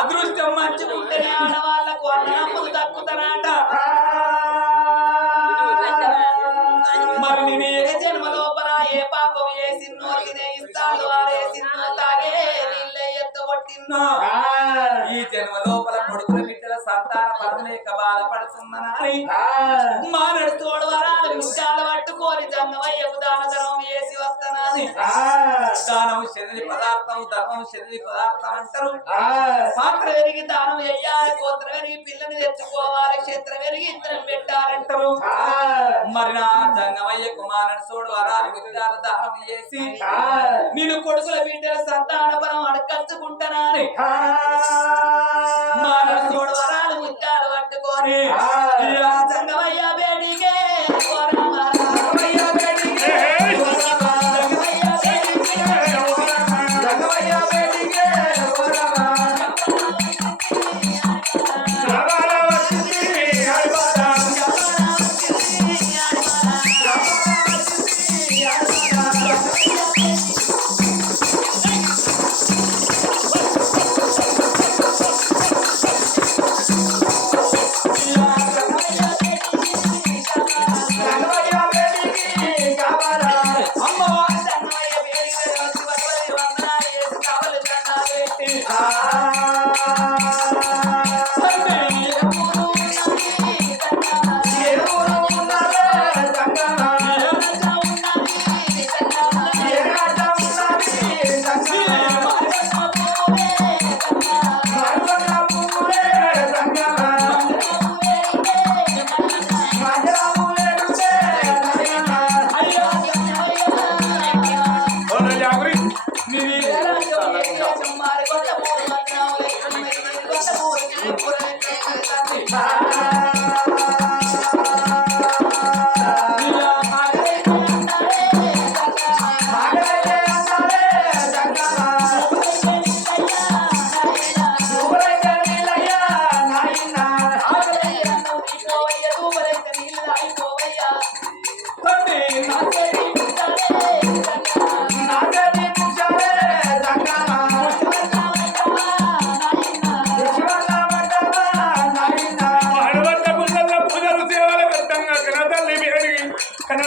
అదృష్టం మంచుకుంటేనే ఆడవాళ్లకు అన్నప్పుడు తక్కుతారట. మరి నేను ఏ జన్మ లోపల ఏ పాపం చేసిన్నో ఇస్తాను వారేసిన్నో తాగే నీళ్ళే ఎత్తగొట్టిన్నో ఈ జన్మ లోపల కొడుకుల బిడ్డల సంతాన పరం లేక బాధపడుతుందనని మా నడుతోడు వరాలు ముత్యాలు పట్టుకొని జంగమయ్యకు దాన ధర్మం చేసి వస్తానని. దానం శరీర పదార్థం ధర్మం శరీర పదార్థం అంటారు. పాత్ర పెరిగి దానం వెయ్యాలి, కోత్ర పెరిగి పిల్లని తెచ్చుకోవాలి, క్షేత్ర పెరిగి ఇద్దరం పెట్టాలంటారు. మరి నా జంగమయ్య కుమారుడు చూడు వరాలు ముత్యాలు దానం చేసి నేను కొడుకుల బిడ్డల సంతాన పరం అడకచ్చుకుంటానని మా నడుతోడు వరాలు ముత్యాలు పట్టుకొని జంగమయ్య బేడిగే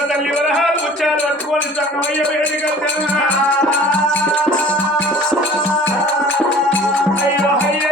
తల్లి వరహాలు ముత్యాలు పట్టుకొని సంగమయ్య వేడిగా అయ్యో అయ్యో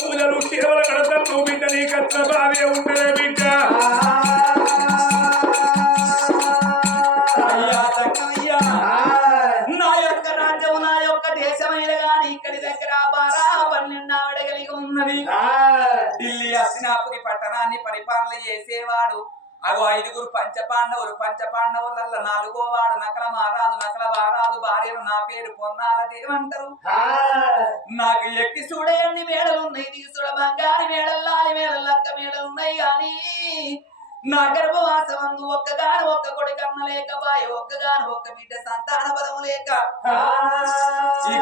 పూజలు సేవల కడతలు బిడ్డ నీ కట్ల భార్య ఉండలే బిడ్డ నా యొక్క రాజ్యం నా యొక్క దేశమైన గాని ఇక్కడి దగ్గర బారా 12 ఆవిడ కలిగి ఉన్నది ఢిల్లీ హస్తినాపురి పట్టణాన్ని పరిపాలన చేసేవాడు అగో 5గురు పంచపాండవులలో 4గో వాడు నకల మహారాజు నకల బారాజు భార్యను నా పేరు పొన్నాల దేవంటారు నాకు ఎక్కి చూడే అన్ని మేడలు ఉన్నాయి దిగి చూడ బంగారి మేడల్లాలి మేడలు అక్క మేడలు ఉన్నాయి కానీ నా గర్భవాసమందు ఒక్క కొడుకన్న లేక బాయ ఒక్క బిడ్డ సంతాన బలము లేక ఈ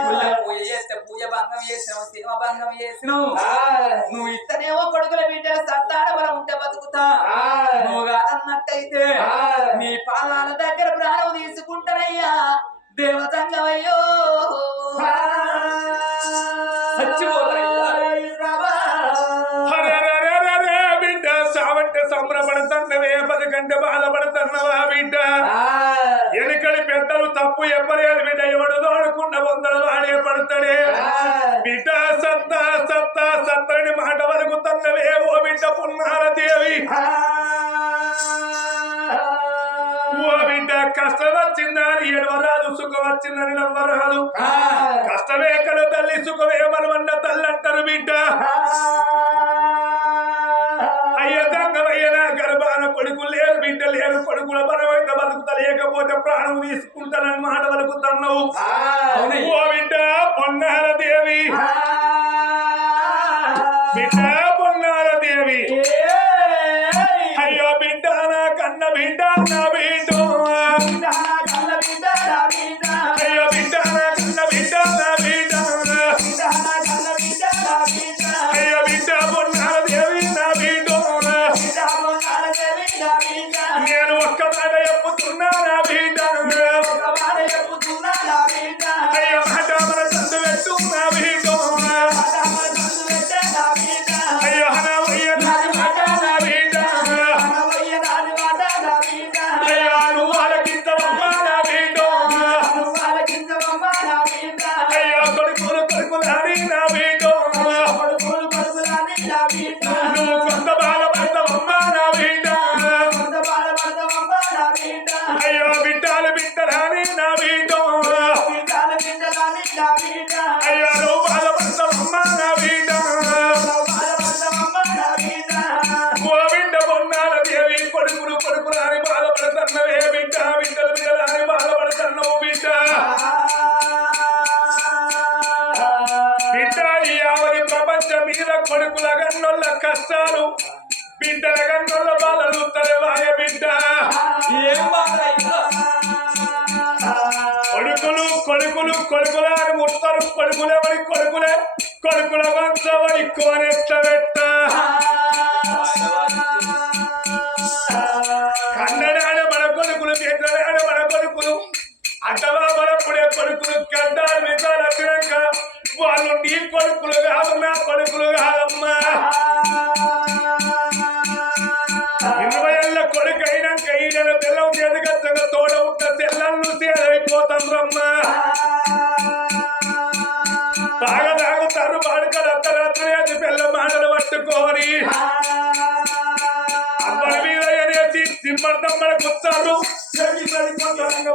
పూజ భంగం చేసినావు సీమ భంగం చేసినావు నువ్వు ఇత్తనేమో కొడుకుల బిడ్డల సంతాన బలం ఉంటే బతుకుతా నువ్వు కాదన్నట్టయితే నీ పాదాల దగ్గర ప్రాణం తీసుకుంటానయ్యా దేవతంగమయ్యో సంబరపడుతున్నవే 10 గంట బాధపడుతున్నవా బిడ్డ ఎనకడి పెద్దలు తప్పు ఎవ్వలేదు బిడ్డ ఎవడు తోడుకున్న బొందలు వాడే పడతాడే బిడ్డ సత్తని మాట వలుకుతున్నవే ఓ బిడ్డ పున్నార దేవి ఓ బిడ్డ కష్టం వచ్చిందని ఎడవరాలు సుఖం వచ్చిందని నవ్వరాలు కష్టమే కల తల్లి సుఖమే మనమన్న తల్లి అంటారు బిడ్డ కొడుకులు లేరు బిడ్డ లేరు కొడుకుల బలమైతే బతుకుతా లేకపోతే ప్రాణం తీసుకుంటానని మాట వలుకుతున్నావు ఓ బిడ్డ పొన్నార దేవి బిడ్డ పొన్నార దేవి అయ్యో బిడ్డ నా కన్న బిడ్డ నా బిడ్డ అయ్యో బిడ్డ నా కన్న బిడ్డ నా బిడ్డ అయ్యో బిడ్డ పొన్నార దేవి నా బిడ్డ నేను ఒక్క మాట చెప్పుతున్నా నా బిడ్డ అయ్యో మాట మన సందు పెట్టు నా బిడ్డ అయ్యో హనవయ్య నాది మాట నా బిడ్డ అయ్యో నువ్వు ఆలకించవమ్మా నా బిడ్డ అయ్యో కొడుకులాని నా బిడ్డ నువ్వు కొంత బాధపడతావమ్మా నా బిడ్డ అయ్యో బిడ్డలాని నా బిడ్డ అయ్యో నువ్వు బాధపడతావమ్మా నా బిడ్డ ఓ బిడ్డ పొన్నాల దేవి కొడుకులాని బాధపడుతున్నవే బిడ్డ బిడ్డలాని బాధపడుతున్నావు బిడ్డ బిడ్డ ఈ ఆవరి ప్రపంచం మీద కొడుకుల గన్నోళ్ళ కష్టాలు బిడ్డల గన్నోళ్ళ బాధలు తలవాయ బిడ్డ ఏం బాధ కొడుకులని ముట్టరు కొడుకులెవడి కొడుకుల వంశవడి కోనెట్ట పెట్ట కన్నడాడ మన కొడుకులు బిడ్డడాడ మన కొడుకులు అడ్డవా మనప్పుడే కొడుకులు గడ్డాలు మిసాలు వచ్చినాక వాళ్ళు నీ కొడుకులు కాదు నా కొడుకులు కాదమ్మా 20 ఏళ్ళ కొడుకైనాక ఈయన తెల్లం చేతికచ్చగా తోడ ఉంట తెల్లళ్ళు సేదైపోతాం రమ్మ బాగా తాగుతారు పాడుకలు అర్ధరాత్రి అది పిల్ల మాటలు పట్టుకొని అమ్మడి మీద అనేసి సింబడమ్మడ కూర్చారు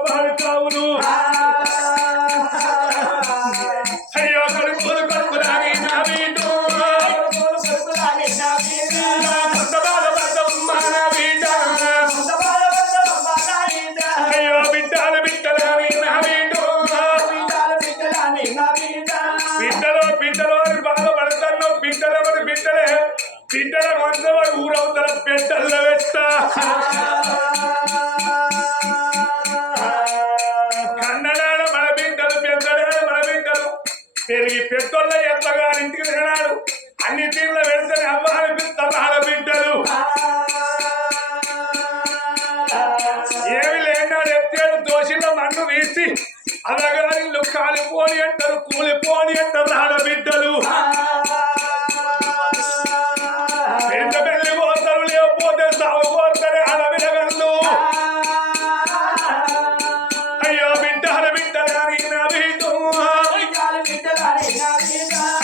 పాడుతావును అయ్యో కొడుకులు కొడుకులాగి నా వీటు అయ్యో బిడ్డలు బిడ్డలాగి నా వీటు బిడ్డలో బాధపడతాను బిడ్డలెవరు బిడ్డలే బిడ్డల వంశవాడు ఊరవుతార బిడ్డల వెట్ట కన్నడాడ మన బిడ్డలు పెద్దడాడ మన బిడ్డలు పెరిగి పెద్దోళ్ళ ఎత్తగారింటికి తినడాడు అన్ని తీర్ల వెళ్తే అమ్మాయి పిస్తారు ఆడబిడ్డలు ఏమి లేనాడు ఎత్తేడు దోషిలో మన్ను తీసి అలగారిల్లు కాలిపోని అంటారు కూలిపోని అంటారు ఆడబిడ్డలు పెద్ద పెళ్లి పోతారు లేకపోతే సాగు పోతారు ఆడబిడ్డలు అయ్యో బిడ్డల బిడ్డలని నా బిడ్డ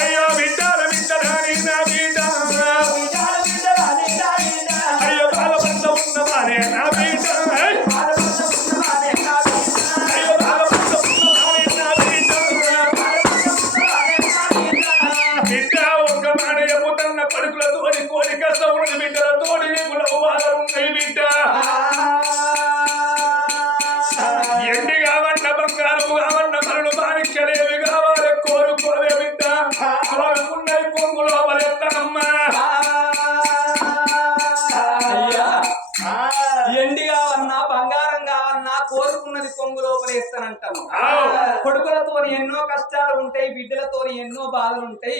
అయ్యో బిడ్డల బిడ్డలని నా బిడ్డ అయ్యో బాలబంద ఉన్నవానే నా బిడ్డ ఎండి కావన్న బంగారు కావన్న మరులు మాణిక్యలేవి కావాలి కోరుకోవే బిడ్డ కోరుకున్నది కొంగులో వలెత్తనమ్మా ఎండి కావన్నా బంగారం కావన్నా కోరుకున్నది కొంగు లోపలేస్తానంటాను కొడుకులతో ఎన్నో కష్టాలు ఉంటాయి బిడ్డలతో ఎన్నో బాధలు ఉంటాయి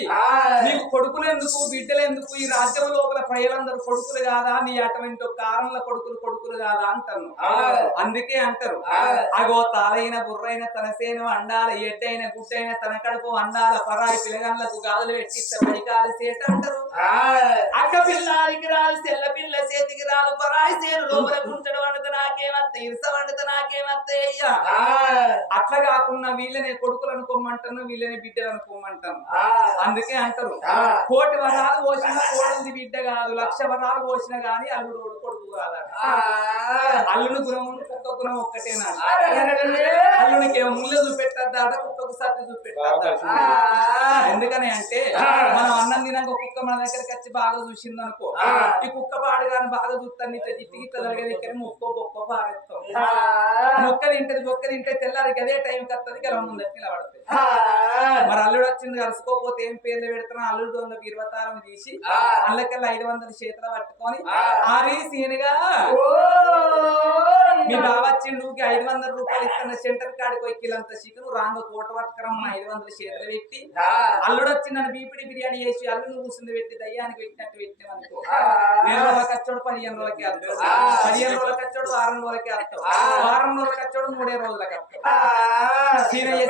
నీకు కొడుకులు ఎందుకు బిడ్డలు ఎందుకు ఈ రాజ్యం లోపల ప్రజలందరూ కొడుకులు కాదా నీ అటువంటి కారణంలో కొడుకులు కాదా అంటాను అందుకే అంటారు అగో తాలైన బుర్రైన తన సేను అండాల ఎడ్డైన గుడ్డైన తన కడుపు అండాల పరాయి పిల్లగాళ్ళకు గాదులు పెట్టి పడికాలి సేట అంటారు అక్క పిల్లానికి రాలు చెల్ల పిల్ల చేతికి రాలు పరాయి సేను లోపల గుంటడు వండుత నాకేమత్తే ఇరుస వండుత నాకేమత్తే అయ్యా అట్లా కాకుండా వీళ్ళని కొడుకులు అనుకోమంటాను వీళ్ళని బిడ్డలు అనుకోమంటాను అందుకే అంటారు కోటి వరాలు పోసిన కోడలిది బిడ్డ కాదు 1,00,000 వరాలు పోసిన గాని అల్లుడు కొడుకు కాదు అల్లుడు గుణం కుక్క గుణం ఒక్కటేనా అల్లునికి ముళ్ళ చూపెట్టద్దాట కుక్కకు సత్తి చూపెట్టద్దాట ఎందుకని అంటే మనం అన్నం తినాక కుక్క మన దగ్గరికి వచ్చి బాగా చూసింది అనుకో ఈ కుక్క పాడు కానీ బాగా చూస్తాను ఇట్లా జిట్టి ఇట్లా జరిగేది ఇక్కడ మొక్క పారేస్తాం మొక్క తింటే తెల్లారి అదే టైం కత్తది గెల ముందు నిలబడుతుంది మరి అల్లుడు వచ్చింది కలుసుకోపోతే ఏం పేర్లు పెడుతున్నా అల్లుడు దొంగకి 26 తీసి అల్లకెళ్ళ 500 చేతులు పట్టుకొని ఆరీ సీనుగా మీ బావచ్చిండు 500 రూపాయలు ఇస్తున్న సెంటర్ కాడికి పోయికిలంత చికెన్ రాంగ కోట పట్టుకరమ్మ 500 చేతులు పెట్టి అల్లుడు వచ్చి నన్ను బీపిడి బిర్యానీ చేసి అల్లుడు కూర్చుంది పెట్టి దయ్యానికి పెట్టినట్టు పెట్టినామనుకో 4 రోజులకి వచ్చాడు 15 రోజులకి వస్తాడు 15 రోజులకి వచ్చాడు 6 రోజులకి వస్తాడు 6 రోజులకి వచ్చాడు 3 రోజులకి వస్తాడు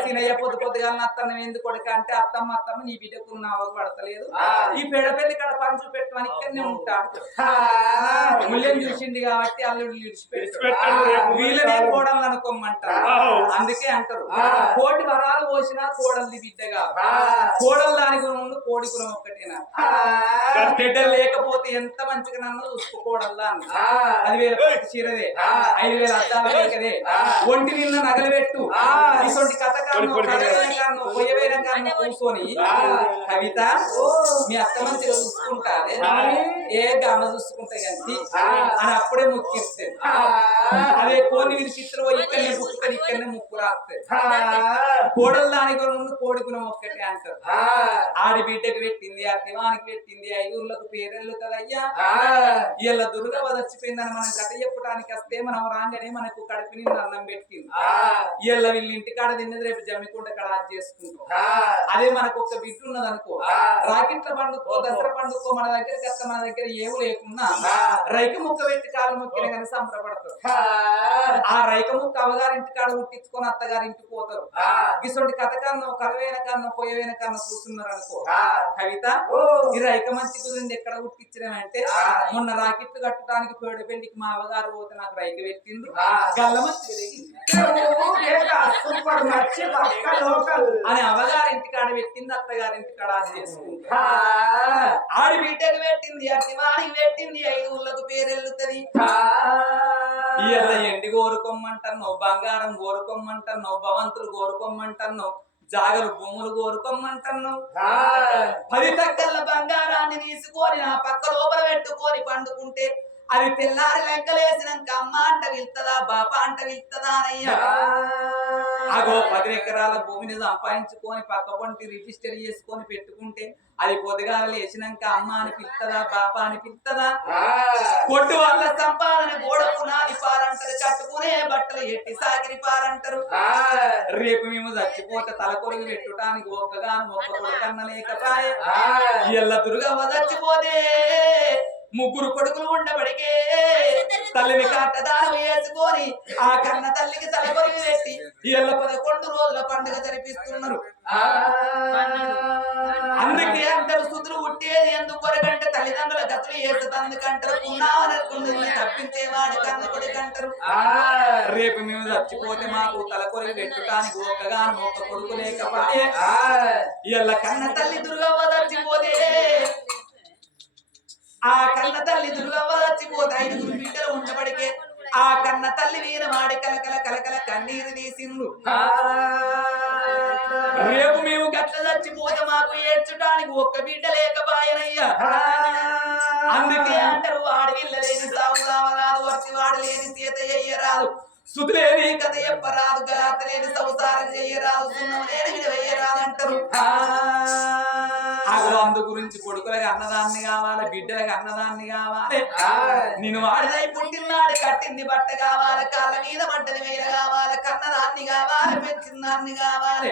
సీనయ్య పొద్దుగా అత్తన్న ఎందుకు కొడుక అంటే అత్తమ్మ నీ బిడ్డకు నావకు పడతలేదు ఈ పెడపెల్లి కాడ పని చూపెట్టమని ఇక్కడనే ఉంటాడు ముళ్ళని చూసింది కాబట్టి అల్లుడు విడిచిపెట్టాడు వీళ్ళనే కోడలు అనుకోమంటారు అందుకే అంటారు కోటి వరాలు పోసినా కోడల్ది బిడ్డగా కోడలు దాని గుణం కోడి గుణం ఒక్కటేనా బిడ్డలు లేకపోతే ఎంత మంచిగా నన్ను చూసుకోకోడల్లా 10,000 చీరదే 5,000 అద్దాలు లేకదే ఒంటి నిన్న నగలు పెట్టు ఇటువంటి కథకాలను పొయ్యవేరంగా కూర్చొని కవిత మీ అత్త మంచిగా చూసుకుంటారే ఏ గమ్మ చూసుకుంటే కానీ అని అప్పుడే ముక్కిస్తే అదే కోని విడిచిత్ర ఇక్కడనే ముక్కుతారు ఇక్కడనే ముక్కు రాస్తారు కోడలు దానికి ముందు కోడి గుణం ఒక్కటే అంటారు ఆడి బిడ్డకి పెట్టింది ఆ దివానికి పెట్టింది 5 పేరెళ్ళు కదయ్యా ఇలా దుర్గవ చచ్చిపోయిందని మనం కథ చెప్పడానికి వస్తే మనం రాగానే మనకు కడుపు నిండా అన్నం పెట్టింది ఇలా వీళ్ళ ఇంటికాడ తిన్నది రేపు జమ్మికుంట కాడ అది చేసుకుంటాం అదే మనకు ఒక బిడ్డ ఉన్నది అనుకో రాకెట్ల పండుకో దసరా పండుకో మన దగ్గర ఏమీ లేకున్నా రైకి ముక్క పెట్టి కాళ్ళు మొక్కిన కానీ సంబరపడతారు ఆ రైక ముక్క అవగారింటి కాడ ఉట్టించుకొని అత్తగారింటికి పోతారు. ఇటువంటి కథ కన్నా కరవేన కన్నా పోయేవేన కన్నా కూర్చున్నారు అనుకో. కవిత ఈ రైక మంచి కుదిరింది ఎక్కడ ఉట్టించినామంటే మొన్న రాకెట్లు కట్టడానికి పేడ పెళ్లికి మా అవగారు పోతే నాకు రైక పెట్టింది గల్ల మంచి అని అవగారింటి కాడ పెట్టింది అత్తగారింటి కాడ చేసుకుంది. ఆడి బీటకు పెట్టింది అతివాడికి పెట్టింది 5 ఊళ్ళకు పేరెళ్ళుతుంది. ఇయ్యాల ఎండి కోరుకోమంటున్నావు, బంగారం కోరుకోమంటున్నావు, భవంతులు కోరుకోమంటున్నావు, జాగలు భూములు కోరుకోమంటున్నావు. 10 తక్కల బంగారాన్ని తీసుకొని నా పక్క లోపల పెట్టుకొని పండుకుంటే అవి పిల్లారి లెక్కలేసినాక అమ్మ అంట వెళ్తుందా బాప అంట వెళ్తుందా అనయ్యా. అగో 10 ఎకరాల భూమిని సంపాదించుకొని పక్క పొంటి రిజిస్టర్ చేసుకొని పెట్టుకుంటే అది పొద్దుగాల లేచినాక అమ్మ అని పిలుస్తుందా బాప అని పిలుస్తుందా. కొట్టు వాళ్ళ సంపాదన గోడకు నాని పారంటారు, కట్టుకునే బట్టలు ఎట్టి సాకిరి పారంటారు. రేపు మేము చచ్చిపోతే తలకొరిగి పెట్టుటానికి ఒక్కగాను ఒక్క కొడుకన్న లేకపాయే. ఎల్ల దుర్గవ్వ చచ్చిపోతే 3 కొడుకులు ఉండబడికే తల్లిని కట్టదానం వేసుకొని ఆ కన్న తల్లికి తలకొరిగి పెట్టి ఎల్ల 11 రోజుల పండుగ జరిపిస్తున్నారు. అందుకే అంటారు సుతులు పుట్టేది ఎందుకొరకంటే తల్లిదండ్రుల గతులు వేసేందుకంటారు, పున్నావనుకుంటుంది తప్పించేవాడు కన్న కొడుకంటారు. రేపు మేము చచ్చిపోతే మాకు తలకొరిగి పెట్టుటానికి ఒక్కగాను ఒక్క కొడుకు లేకపాయే. ఎల్ల కన్న తల్లి దుర్గవ్వ చచ్చిపోతే ఆ కన్న తల్లి దుర్గవ్వ చచ్చిపోతే 5 బిడ్డలు ఉండబడికే ఆ కన్న తల్లి వీరమాడి కలకల కలకల కన్నీరు తీసిండ్రు. రేపు మేము గట్ల చచ్చిపోతే మాకు ఏడ్చడానికి ఒక్క బిడ్డ లేకపాయనయ్యా. అందుకే అంటారు వాడి విల్లలేని సాగు కావరాదు, వర్తి వాడు లేని సీత చెయ్యరాదు, సుతులేని కథ చెప్పరాదు, గలాత లేని సంసారం చెయ్యరాదు, సున్నం లేని వేయరాదు అంటారు. అందు గురించి కొడుకులకు అన్నదాన్ని కావాలి, బిడ్డలకు అన్నదాన్ని కావాలి. నేను వాడిదై పుట్టినాడు కట్టింది బట్ట కావాలి, కాళ్ళ మీద పడ్డది వేల కావాలి, కన్నదాన్ని కావాలి, పెంచిన దాన్ని కావాలి.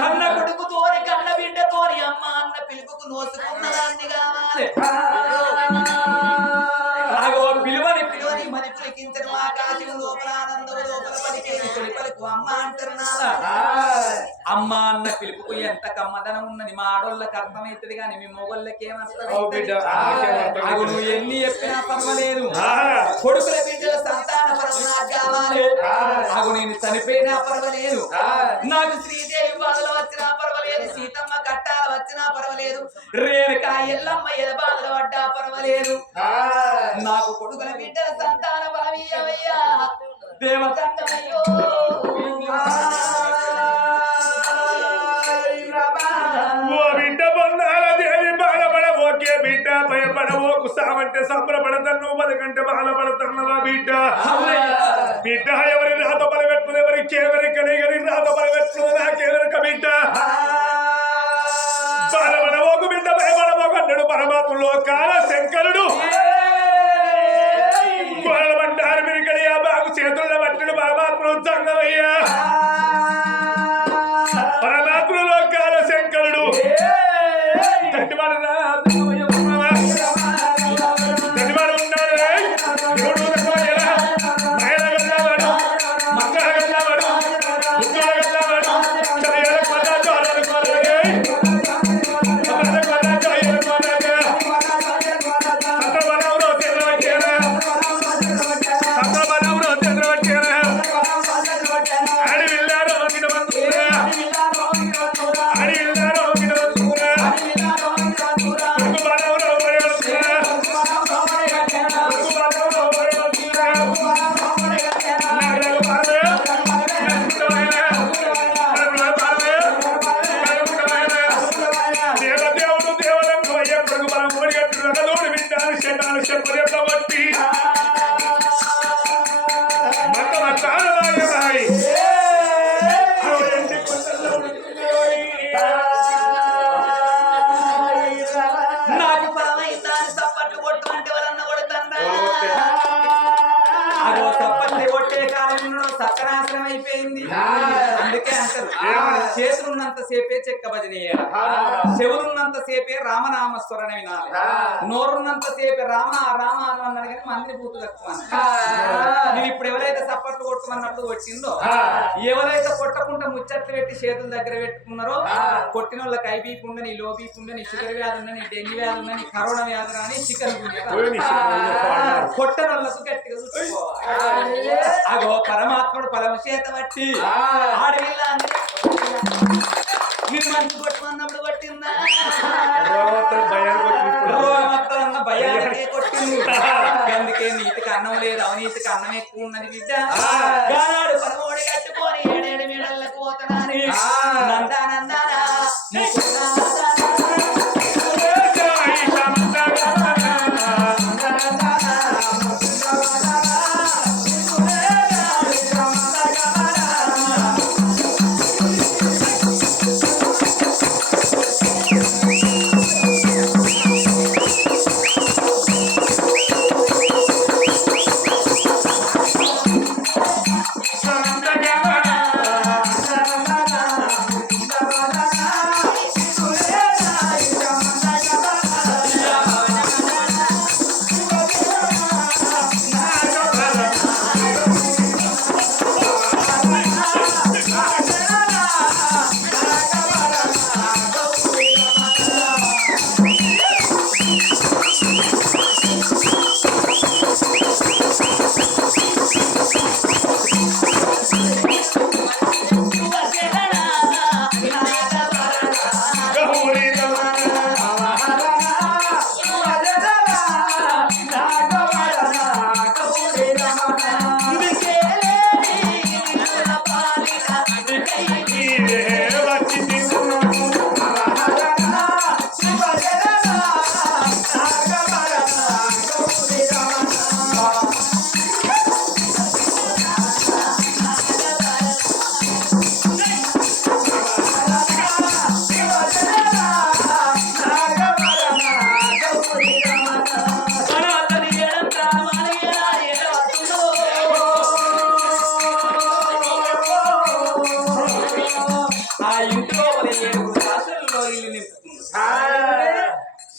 కన్న కొడుకుతోని కన్న బిడ్డతోని అమ్మ అన్న పిలుపుకు నోసుకున్న దాన్ని కావాలి. పిలువని పిలువని మరి పులికించను ఆకాశం లోపల ఆనందం లోపల పలికేది పలుకు అమ్మ అంటారు. అమ్మ అన్న పిలుపుకు ఎంత కమ్మదనం ఉన్నది మా ఆడోళ్ళకి అర్థమవుతుంది కానీ మీ మొగోళ్ళకి ఏమర్థం. నువ్వు ఎన్ని చెప్పినా పర్వాలేదు, కొడుకుల బిడ్డల సంతాన పరం నాకు కావాలి. అగు నేను చనిపోయినా పర్వాలేదు, నాకు శ్రీదేవి బాధలు వచ్చినా పర్వాలేదు, సీతమ్మ కట్టాల వచ్చినా పర్వాలేదు, రేణుక ఎల్లమ్మ ఎదబాధలు పడ్డా పర్వాలేదు, నాకు కొడుకుల బిడ్డల సంతాన పరమయ్యా దేవతండమయ్యో. బిడ్డ పొందాల దేవి బాధపడవోకే బిడ్డ భయపడవోకు సావంటే సంబరపడతాను, బతుకంటే బాధపడతాను బిడ్డ. బిడ్డ ఎవరి రాత బలపెట్టుకుని ఎవరికి ఎవరికి రాత బలపెట్టుకుని నాకెవరిక బిడ్డ. బాధపడవోకు బిడ్డ భయపడవోకు అన్నాడు పరమాత్మలో కాల శంకరుడు. బాధపడ్డారు మీరు కడియా బాగు చేతుల్లో పట్టిన పరమాత్మ సంగమయ్యా. పరమాత్మలో కాల శంకరుడు తట్టివాడు ఉన్నాడు, దేవుడు మహిళగల్లావాడు, మక్కగల్లావాడు, ఉద్యోగల్లావాడు, చదివేల కొన్నా చోరాలు కొనలే సత్రబలవులో చంద్రవచ్చేనా సత్రబలవులో చంద్రవచ్చేనా అడి వెళ్ళారు గిడవంతురా అడి వెళ్ళారు గిడవంతురా బలవులో పడవలురా బలవులో పడవలురా నగరకు పరమే నగుటమైన పరమే నగుటమైన దేవదేవుడు దేవదంకు అయ్యప్పకు మనం ఓడిగట్టు రగలోడు వింటాను శతాను చెప్పలేక బట్టి నాకు పరమైందా సప్పట్లు కొట్టమంటే వాళ్ళన్న కొడుతుందా. అదో సప్పట్లు కొట్టే కాలంలో సక్కనాశనం అయిపోయింది. అందుకే అంటారు చేతులున్నంత సేపే చెక్క భజన చేయాలి, చెవులున్నంత సేపే రామనామ స్మరణ వినాలి, నోరున్నంత సేపే రామ రామ అని అన్నాడు కానీ మందిని పూర్తి తక్కువ. నేను ఇప్పుడు ఎవరైతే కొట్టుకున్నప్పుడు కొట్టిందో ఎవరైతే కొట్టకుండా ముచ్చట్లు పెట్టి చేతుల దగ్గర పెట్టుకున్నారో కొట్టిన వాళ్ళకి ఐబీపీ ఉందని లో బీపీ ఉందని షుగర్ వ్యాధి ఉందని డెంగ్యూ వ్యాధి ఉందని కరోనా వ్యాధి అని చికెన్ కొట్టని వాళ్ళకు గట్టిగా చూసుకోవాలి. అగో పరమాత్ముడు పరమ చేత బట్టి ఆడవిల్ల మీరు మంచి కొట్టుకున్నప్పుడు కొట్టిందా భయానికే కొట్టింది. అందుకే నీతికి అన్నం లేదు అవినీతికి అన్నం ఎక్కువ ఉన్నది బిడ్డ. గానాడు పరమోడి కట్టుకొని ఏడేడు మేడలకు పోతున్నాను నందానందానా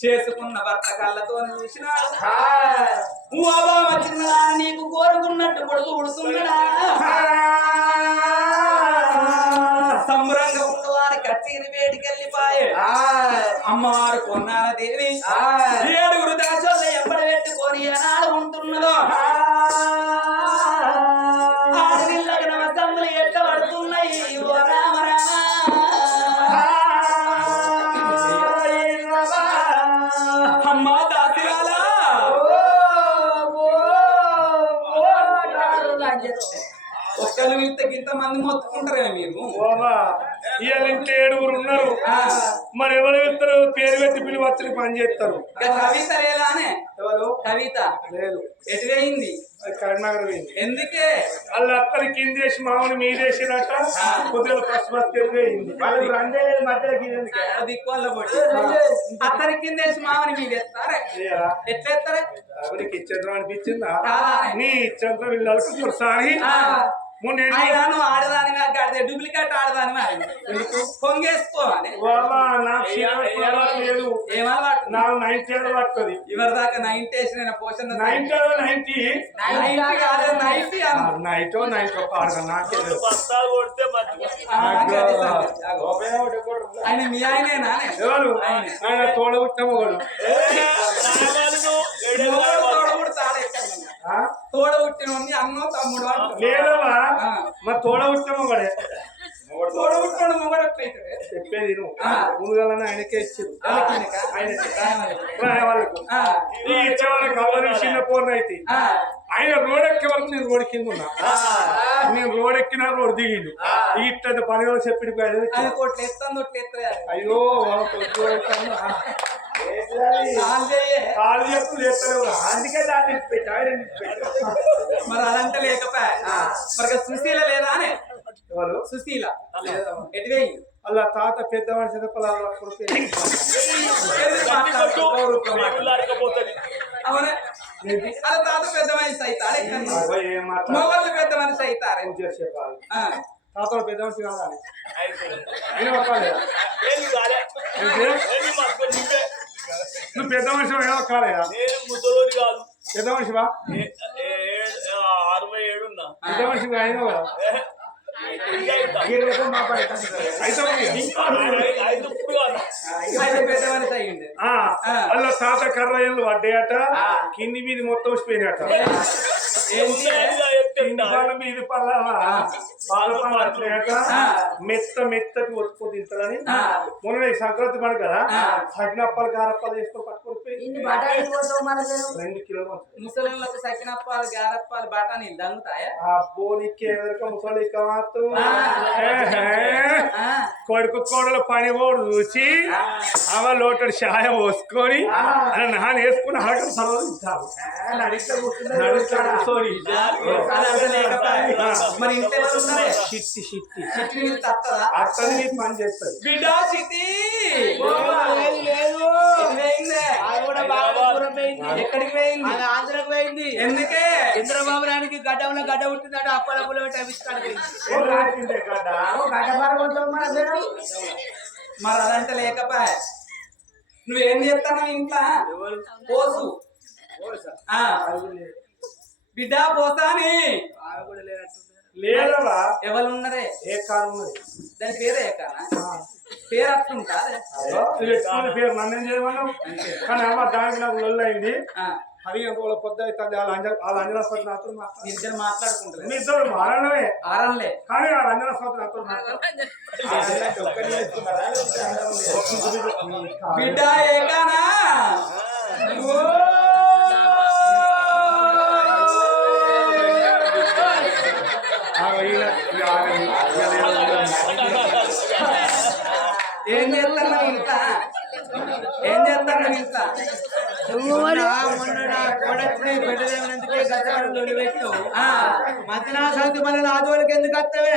చేసుకున్న భర్త కళ్ళతో చూసిన నీకు కోరుకున్నట్టు కొడుకు ఉడుతున్నాడా సంబరంగా ఉన్న వారి కచ్చీరి వేడికెళ్ళిపాయే అమ్మవారు కొన్నాల దేవి ఏడుగురు దాచోళ్ళ ఎప్పటి పెట్టుకొని ఎనాడు ఉంటున్నదో ఆడవిల్లగ నమస్తములు ఎట్ట పడుతున్నాయి ఓ రామ రామ అమ్మా దాసిరాల ఒక్కరు ఇంత మంది మొత్తుకుంటారే మీరు ఇంటి ఏడుగురు ఉన్నారు మరి ఎవరు వెళ్తారు పేరు పెట్టి పిలిచి వచ్చి పని చేస్తారు. కవిత లేదానే కవిత లేదు ఎటు వేయింది కరీంనగర్ పోయింది. ఎందుకే వాళ్ళు అత్తని కిందేసి మామూలు మీదేసినట్ట కొద్దిగా ఫస్ట్ పోయింది. వాళ్ళు రందే లేదు మధ్యలో దిక్కువల్ల పడి అత్తని కిందేసి మామని మీద ఎత్తారే ఎట్లా ఎత్తారే ఎవరికి ఇచ్చేద్దాం అనిపించిందా నీ ఇచ్చేంత వీళ్ళకి ఒకసారి ఆడదాని మీద డూప్లికేట్ ఆడదాని పొంగేసుకోవాలి లేదు ఏమలవాటు నాకు 90 ఏళ్ళు పడుతుంది. ఇవరి దాకా 90 వేసిన పోషన్ 90 ఆయన మీ ఆయనేనా ఎవరు ఆయన తోడబుట్టమోడు తోడబుట్టిన అన్నో తమ్ముడు లేదవా మరి తోడబుట్టమోగడే తోడబుట్టాడు మొగడట్లయితే చెప్పేది ముందుగా ఆయనకే ఇచ్చారు వాళ్ళకు ఈ ఇచ్చేవాళ్ళ కవర్ చిన్న పోర్న అయితే ఆయన రోడ్ ఎక్కే వరకు నేను రోడ్ కింద ఉన్నా. నేను రోడ్ ఎక్కినా రోడ్ దిగిండు ఇట్లా 10 వేలు చెప్పి అయ్యో కాలు చెప్పు లేస్తలేవు అందుకే దాన్ని మరి అదంతా లేకపోయా మరి సుశీల లేదా అని ఎవరు సుశీల ఎటువే అలా తాత పెద్ద మనిషి అవునా అలా తాత పెద్ద మనిషి అవుతాడు మొగళ్ళు పెద్ద మనిషి అవుతారు చెప్పాలి తాత పెద్ద మనిషి కావాలి నువ్వు పెద్ద మనిషి కాలేదా ముసలోని కాదు పెద్ద మనిషివా 67 ఉన్నా పెద్ద మనిషి అయినా కదా అయితే పెద్ద మనిషి అయ్యిండు. అలా తాత కర్రయ్యలు పడ్డాయట కింది మీది మొత్తం పోయినట మీది మెత్త మెత్తటి ఒత్తుకో తింటారని మొన్న సంక్రాంతి పండుగ కదా సకినప్పాలు గారప్పాలు చేసుకొని పట్టుకొని 2 కిలోలు ముసలిళ్ళకు సకినప్పాలు గారప్పాలు బఠానీ దంగుతాయా? అబ్బో నీకే ముసలి కొడుకు కోడలు పని పోడు చూసి ఆమె లోటడు షాయ పోసుకొని అలా నాన్న వేసుకుని హరకం సర్వ తింటారు. మరి ఇంట్లో షిట్టి షిట్టి అత్తది నీకు పని చేస్తుంది బిడ్డ సిటీ ఎక్కడికి పోయింది? ఆంధ్రకు పోయింది. ఎందుకే? చంద్రబాబు నాయుడికి గడ్డంలో గడ్డ ఉంటుందట అప్పల పుల్ల మరి అదంటే లేకపోయా నువ్వేం చేస్తాను ఇంట్లో పోసు బిడ్డ పోసాని లేదవా ఎవరు ఉన్నారే? ఏ కాలం ఉన్నది దాని పేరు ఏ కానా? పేరు అట్లుంటా? పేరు నన్నేం చేయమన్నావు కానీ అమ్మ దానికి నాకు లొల్లు అయింది. అది పొద్దు అవుతుంది వాళ్ళ అంజనా స్వామి నాతో ఇద్దరు మాట్లాడుకుంటారు. మీ ఇద్దరు మారడమే ఆరంలే కానీ వాళ్ళ అంజనా స్వామి నాతో బిడ్డ ఏకానా ఏం చేస్తాను ఇంట్లో? ఏం చేస్తాను ఇంట్లో? మధ్యన సంతి మళ్ళీ ఆదివారికి ఎందుకు వస్తావే?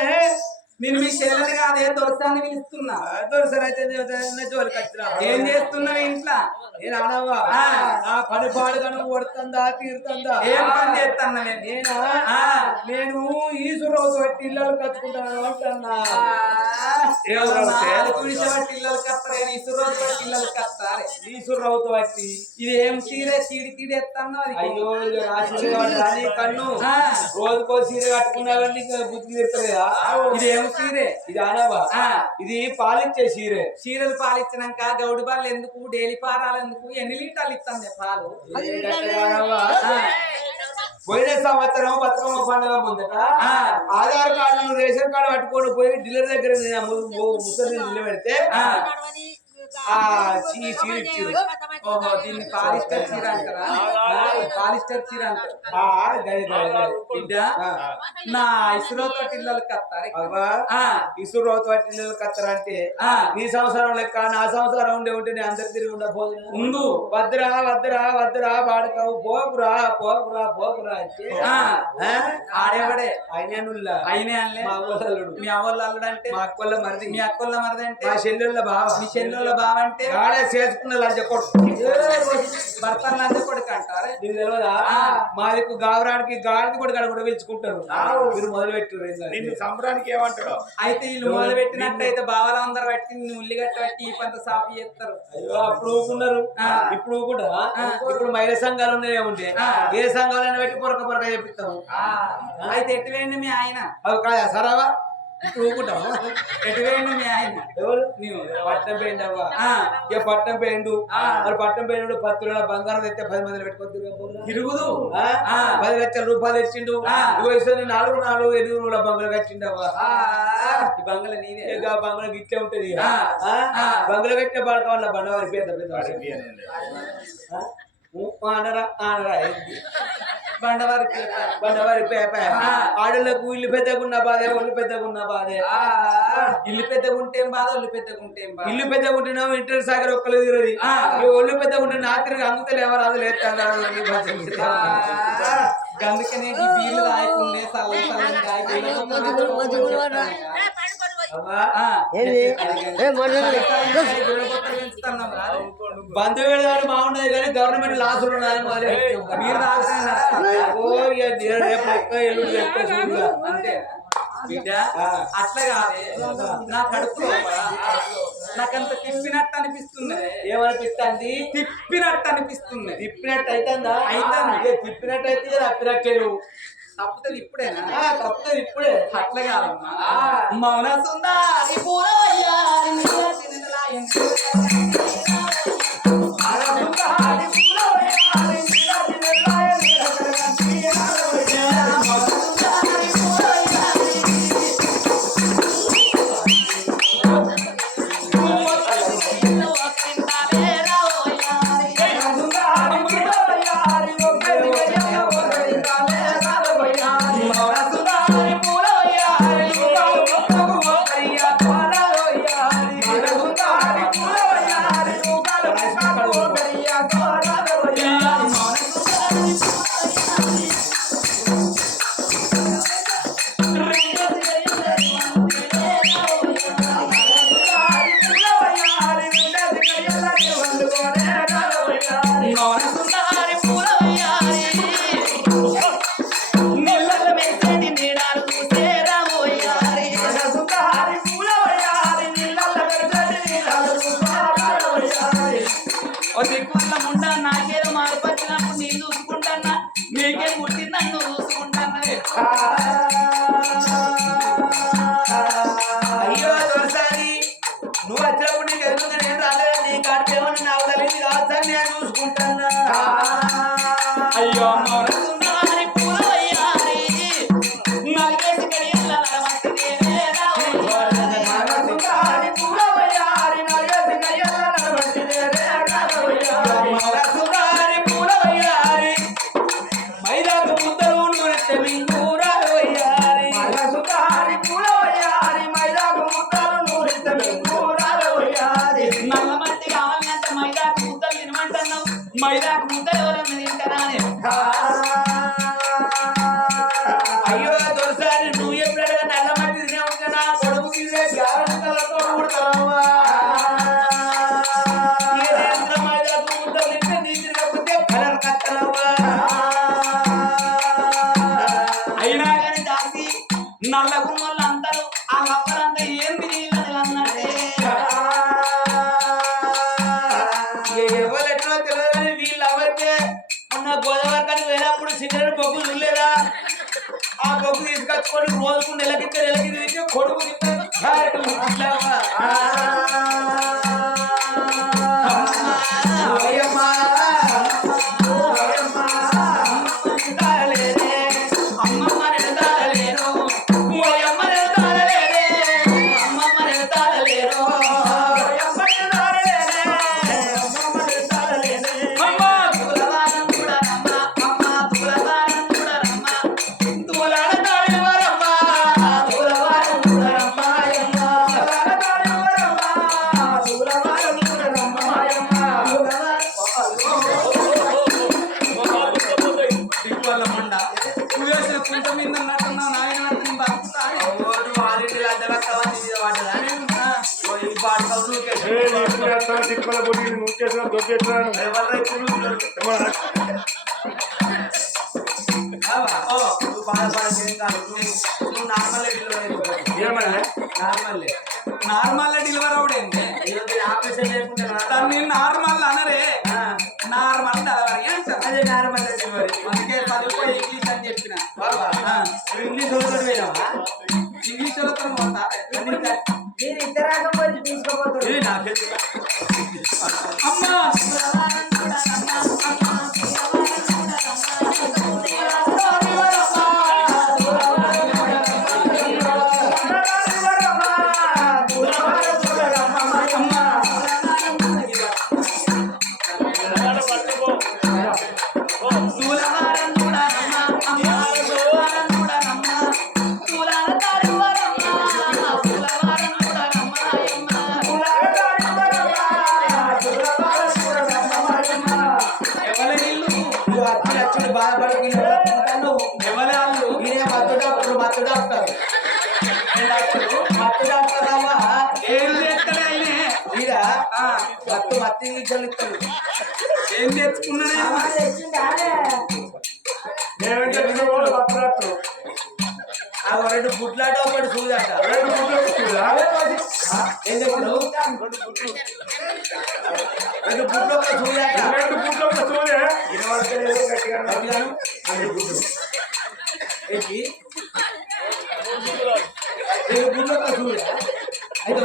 నేను మీ చెల్లెని కాదే దొరసాన్ని పిలుస్తున్నా. దొరసరైతే జోలికి వచ్చినా ఏం చేస్తున్నావు ఇంట్లో? నేను అనవా నా పని పాడుగా నువ్వు కొడుతుందా తీరుతుందా? ఏం పని చేస్తాను నేను ఈశ్వరరావు బట్టి ఇళ్ళలు కట్టుకుంటాను అంటున్నా. పిల్లలు కత్తారు పిల్లలు కత్తారు ఈశ్వరరావుతో బట్టి ఇది ఏం చీరే చీడి చీడి ఎత్తాను. అయ్యో అది కన్ను రోజుకో చీర కట్టుకున్నావని బుద్ధి తీరుతలేదా? ఇది ఏం చీరే? ఇది అనవా ఇది పాలిచ్చే చీరే. చీరలు పాలిచ్చినాక గౌడి పాలు ఎందుకు? డైలీ పారాలు ఎందుకు? ఎన్ని లీటర్లు ఇస్తాను పాలు? పోయిన సంవత్సరం బతుకమ్మ పండుగ ముందట ఆధార్ కార్డు రేషన్ కార్డు పట్టుకొని పోయి డీలర్ దగ్గర ముసలి నిలబెడితే చీర ఇచ్చారు. ఓహో దీన్ని పాలిస్టర్ చీర అంటారా? పాలిస్టర్ చీర అంటారు. బిడ్డ నా ఇసురోతో ఇళ్ళలు కత్తారు. ఇసురోతో ఇళ్ళలు కత్తారంటే నీ సంవత్సరం లెక్క నా సంవత్సరం ఉంటే నేను అందరి తిరిగి ఉండబోదు. ముందు వద్దురా వద్దురా వద్దురా వాడుకావు పోకురా పోకురా పోకురా అంటే ఆడేవాడే అయినా అయినే మా అవ్వల్లుడు. మీ అవ్వళ్ళు అల్లుడు అంటే మా అక్కల మరిది. మీ అక్కల మరిది అంటే మా చెల్లెళ్ళ బావ. మీ చెల్లెళ్ళ బావ అంటే ఆడే చేసుకున్న లంచ కొడుకు భర్త లంచ కొడుకు అంటారు. నీకు తెలియదా? మాదికు గావరానికి గాడిది కూడా కూడా పిలుచుకుంటారు. మీరు మొదలు పెట్టారు నిన్ను సంబరానికి ఏమంటారు? అయితే వీళ్ళు మొదలు పెట్టినట్టయితే బావలు అందరు పెట్టి ఉల్లిగట్ట పెట్టి ఈ పంత సాఫీ చేస్తారు. అయ్యో అప్పుడు ఊకున్నారు ఇప్పుడు కూడా ఇప్పుడు మహిళా సంఘాలు ఉన్నాయే ఉంటే ఏ సంఘాలైనా పెట్టి పొరక పొరక చెప్పిస్తాము. అయితే ఎటువేయండి మీ ఆయన? అవి కాదా సరావా ఇప్పుడు ఊకుంటాము. ఎటువేయండి మీ ఆయన? ఎవరు నీవు? పట్నం పోయిండు అవ్వ. ఇక పట్నం పోయిండు. మరి పట్నం పోయినాడు 10 తులాల బంగారం తెస్తే 10 మందిని పెట్టుకోవచ్చు తిరుగుదు. 10 లక్షల రూపాయలు తెచ్చిండు. ఇగో 4 8 బంగారం కట్టిండు అవ్వ. ఈ బంగళ నీదే. ఇక బంగారం గిట్లే ఉంటది. బంగారం కట్టిన పడక వల్ల బండవారి పెద్ద పెద్ద అనరా అనరా బండవారి పేప ఆడలకు ఇల్లు పెద్దగున్న బాధే ఒళ్ళు పెద్దగున్న బాధే. ఇల్లు పెద్దగుంటే బాధ ఒళ్ళు పెద్దగుంటే ఇల్లు పెద్దగుంటున్నావు ఇంటర్ సాగర్ ఒక్కలు తిరది. ఒళ్ళు పెద్దగుంటే నా తిరిగి అంగుతలు ఎవరాదు లేదు. అందుకనే బీర్లు రాయకుండే బంధు వేడదాడు బాగుండదు కానీ గవర్నమెంట్ లాసులు ఉన్నాయని మీరు అంటే బిడ్డ అట్లా కాదే. నా కడుపులో నాకంత తిప్పినట్టు అనిపిస్తుంది. ఏమనిపిస్తుంది? తిప్పినట్టు అనిపిస్తుంది. తిప్పినట్టు అవుతుందా? అయితే తిప్పినట్టు అయితే అప్పినట్టే నువ్వు తప్పుతుంది ఇప్పుడేనా తప్పదు ఇప్పుడే అట్లా కాదమ్మా ఆ. మౌన సుందరి పూరయ్యారి ముండా నాకేదో మార్పు వచ్చినప్పుడు నేను చూసుకుంటానా నీకే పుట్టి నన్ను చూసుకుంటానా అయ్యో దొరసారి నువ్వు వచ్చినప్పుడు నీకు ఎదుగుతా నేను రాలేదు నీ కాడికేమో నాకు తల్లి రావచ్చని నేను చూసుకుంటానా అయ్యో మౌనసుందరి పూలయ్యారి నల్గేసి గడియల్ల నడమట్టినే మగసుదారి పూలవయ్యారి మైదాకు ముద్దలు నూనె మింగూరాలు వయ్యారి మగసుదారి పూలవయ్యారి మైదాకు ముద్దలు నూనె మింగూరాలు వయ్యారి నల్లమట్టి కావాలంటే మైదాకు ముద్దలు తినమంటున్నావు మైదాకు ముద్దలు ఎవరన్నా తింటారా అయ్యో దొరసారి నువ్వు ఎప్పుడైనా నల్ల మట్టి తినే ఉంటున్నా కొడుకు తీసే జాగ్రత్తలతో కూడతావా మైదాకు ముద్దలు తింటే నీ తినకపోతే కలర్ కత్తలవా అయినా కానీ దాసి నల్ల గుమ్మలు అందరూ ఆ కప్పలంతా ఏం తిరిగి అన్నట్టే ఎవరు ఎట్లా తెలియదని వీళ్ళు ఎవరికే మొన్న గోదావరి వెళ్ళినప్పుడు చిన్న బొగ్గు చూడలేదా ఆ బొగ్గు తీసుకొచ్చుకొని రోజుకు నెలకి తిరిగి కొడుకు దిక్కుల పొడి నువ్వు చేసిన దొరికేస్తున్నాను ఏమన్నా నార్మల్ డెలివరీ అవుడేంది దాన్ని నార్మల్ అనరే నార్మల్ డెలివరీ అంటారు అదే నార్మల్ డెలివరీ అందుకే చదువుకో ఇంగ్లీష్ అని చెప్పిన ఇంగ్లీష్ పోయినావా ఇంగ్లీష్ వాళ్ళతో పోతా మీరు ఇద్దరాకపోతే తీసుకోపోతారు అమ్మా ఏం తెచ్చుకున్నా రెండు గుడ్లాట ఒకటి చూదాట రెండు గుడ్లు ఒక చూదాట ఏంటి గుళ్ళొక్క చూడ అయితే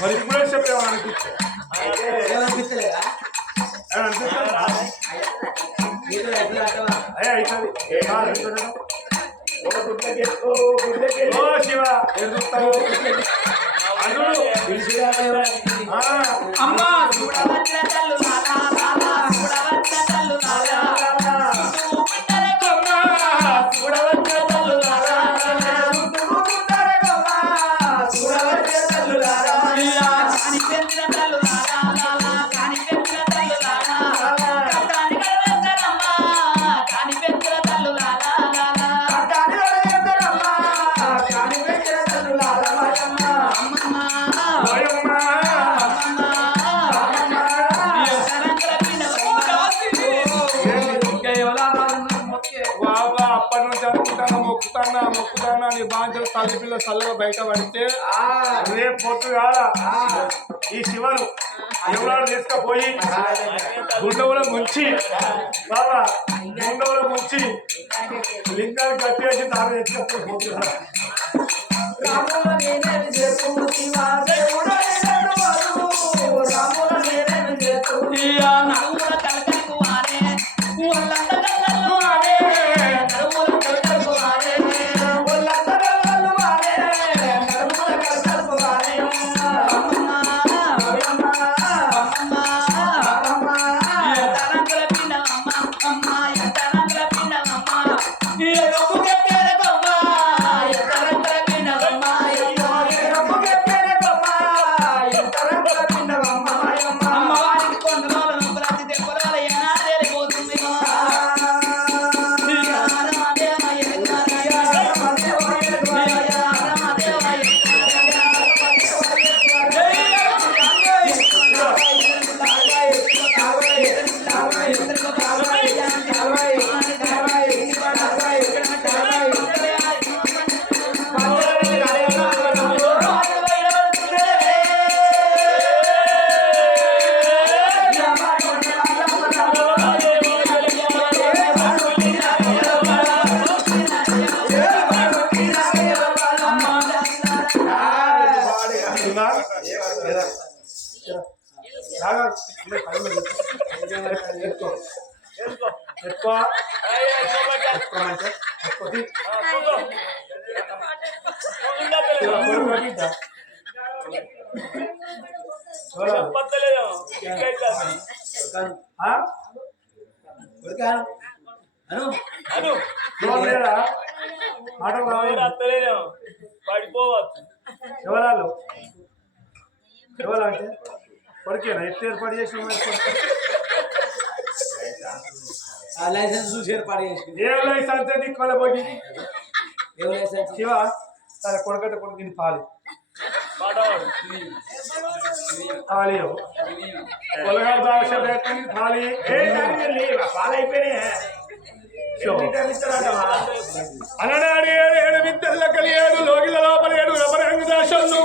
మరి ఇప్పుడే చెప్పేవాళ్ళు ఏమనిపిస్తలేదా ఓ శివ ఎదుగుతావు అమ్మా మొక్కుతానా నీ బాంచలు తల్లి పిల్ల చల్లగా బయట పడితే రేపు పొద్దుగాల ఈ శివను ఎవరు తీసుకుపోయి గుండవులో ముంచి బాబా గుండవులో ముంచి లింగాన్ని కట్టేసి తాను ఎత్తుకపోతున్నా పడిపోవచ్చు ఎవరాలు ఎవరంటే కొడుకేనా ఎట్లా ఏర్పాటు చేసిన లైసెన్స్ చూసి ఏర్పాటు చేసి ఏ లైసెన్స్ దిక్కుల పోటీ ఏ లైసెన్స్ శివ తన కొడుకంటే కొడుకుని పాలి పాలి పొలగా భాష పాలి పాలైపోయినాయి అలనాడు 7 విద్యల కలియాడు లోగిల లోపల 7 రబరంగ దాశలు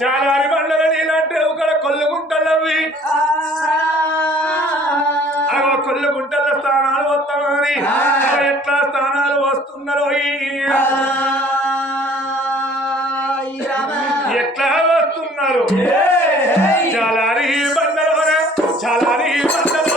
చాలారి బండల నీలంటే ఒక కొల్లుగుంటలవి కొల్లుగుంటల స్థానాలు వస్తామని ఎట్లా స్థానాలు వస్తున్నారో ఎట్లా వస్తున్నారు చాలారి బండల వందల